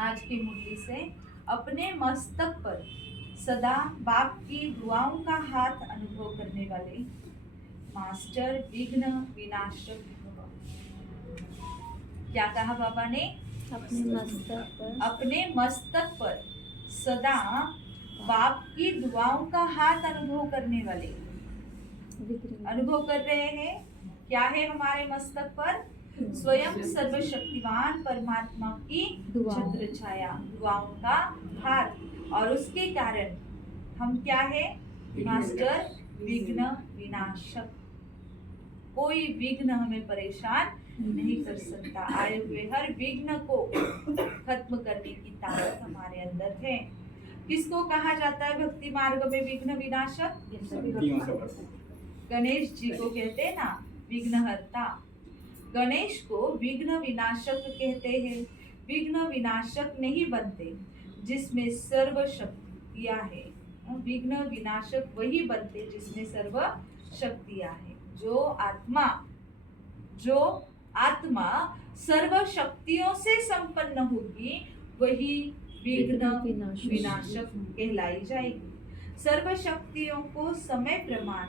आज की मुरली से अपने मस्तक पर सदा बाप की दुआओं का हाथ अनुभव करने वाले मास्टर विघ्न विनाशक भव। क्या कहा बाबा ने? अपने मस्तक पर सदा बाप की दुआओं का हाथ अनुभव करने वाले। अनुभव कर रहे हैं क्या है हमारे मस्तक पर? स्वयं सर्वशक्तिमान परमात्मा की छत्र छाया, दुआओं का हाथ। और उसके कारण हम क्या है? मास्टर विघ्न विनाशक। कोई विघ्न हमें परेशान नहीं कर सकता। आए हुए हर विघ्न को खत्म करने की ताकत हमारे अंदर है। किसको कहा जाता है भक्ति मार्ग में विघ्न विनाशक? गणेश जी को कहते हैं ना विघ्नहर्ता। गणेश को विघ्न विनाशक कहते हैं। विघ्न विनाशक नहीं बनते जिसमें सर्व शक्तियां है। विघ्न विनाशक वही बनते जिसमें सर्व शक्तियां है। जो आत्मा सर्व शक्तियों से संपन्न होगी वही विघ्न विनाशक कहलाई जाएगी। सर्व शक्तियों को समय प्रमाण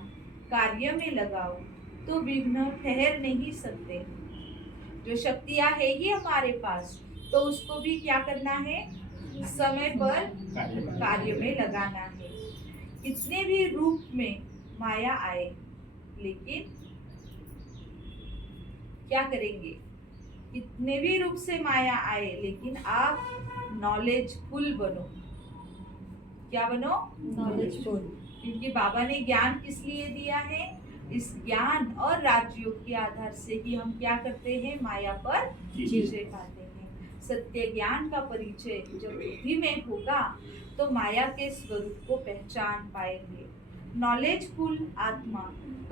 कार्य में लगाओ तो विघ्न ठहर नहीं सकते। जो शक्तियां है ही हमारे पास, तो उसको भी क्या करना है? समय पर कार्य में लगाना है। कितने भी रूप में माया आए, लेकिन क्या करेंगे? कितने भी रूप से माया आए, लेकिन आप नॉलेजफुल बनो। क्या बनो? नॉलेजफुल। क्योंकि बाबा ने ज्ञान किस लिए दिया है? इस ज्ञान और राजयोग के आधार से ही हम क्या करते हैं? माया पर विजय पाते हैं। सत्य ज्ञान का परिचय जब बुद्धि में होगा तो माया के स्वरूप को पहचान पाएंगे। नॉलेजफुल आत्मा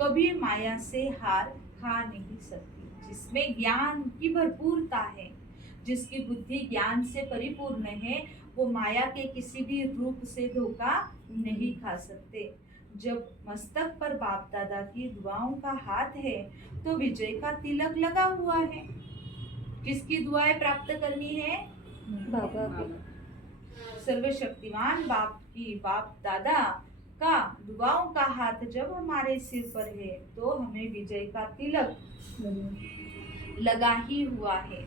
कभी माया से हार खा नहीं सकती। जिसमें ज्ञान की भरपूरता है, जिसकी बुद्धि ज्ञान से परिपूर्ण है, वो माया के किसी भी रूप से धोखा नहीं खा सकते। जब मस्तक पर बाप दादा की दुआओं का हाथ है तो विजय का तिलक लगा हुआ है। किसकी दुआएं प्राप्त करनी है? बाबा की। सर्वशक्तिमान बाप की, बाप दादा का दुआओं का हाथ जब हमारे सिर पर है तो हमें विजय का तिलक लगा ही हुआ है।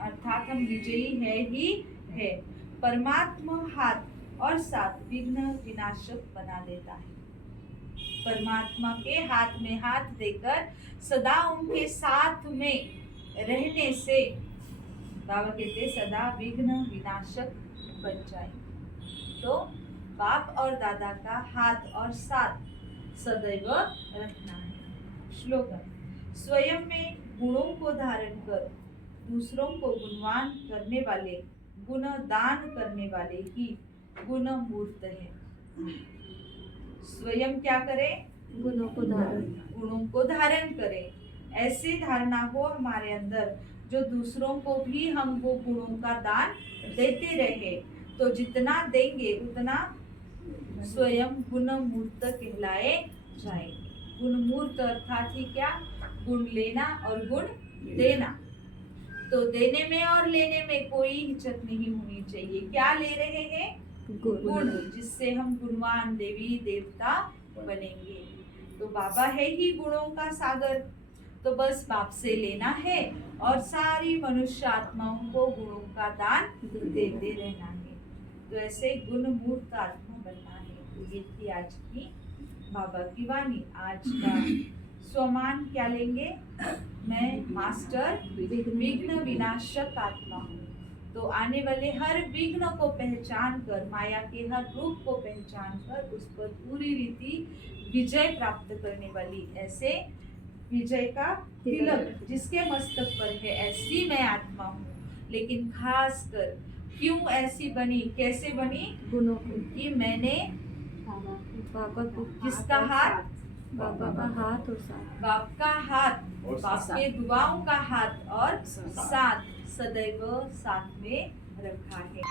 अर्थात हम विजयी है ही है। परमात्मा हाथ और साथ विघ्न विनाशक बना देता है। परमात्मा के हाथ में हाथ देकर सदा उनके साथ में रहने से बाबा कहते सदा विघ्न विनाशक बन जाए। तो बाप और दादा का हाथ और साथ सदैव रखना है। श्लोगन: स्वयं में गुणों को धारण कर दूसरों को गुणवान करने वाले, गुण दान करने वाले ही गुण मूर्त है। स्वयं क्या करें? गुणों को धारण करें। ऐसी धारणा हो हमारे अंदर जो दूसरों को भी हम वो गुणों का दान देते रहे, तो जितना देंगे उतना स्वयं गुण मूर्त कहलाए जाएंगे। गुण मूर्त अर्थात ही क्या? गुण लेना और गुण देना। तो देने में और लेने में कोई हिचक नहीं होनी चाहिए। क्या ले रहे हैं? गुण, जिससे हम गुणवान देवी देवता बनेंगे। तो बाबा है ही गुणों का सागर, तो बस बाप से लेना है और सारी मनुष्य आत्माओं को गुणों का दान देते रहना है। तो ऐसे गुण मूर्त आत्मा बनना है। ये थी आज की बाबा की वाणी। आज का स्वमान क्या लेंगे? मैं मास्टर विघ्न विनाशक आत्मा हूँ। तो आने वाले हर विघ्न को पहचान कर, माया के हर रूप को पहचान कर उस पर पूरी रीति विजय प्राप्त करने वाली, ऐसे विजय का तिलक जिसके मस्तक पर है, ऐसी मैं आत्मा हूँ। लेकिन खास कर क्यों ऐसी बनी, कैसे बनी? गुणों की। मैंने किसका हाथ? बाबा का हाथ और साथ। बाप का हाथ, बाप के दुआओं का हाथ और साथ सदैव साथ में रखा है।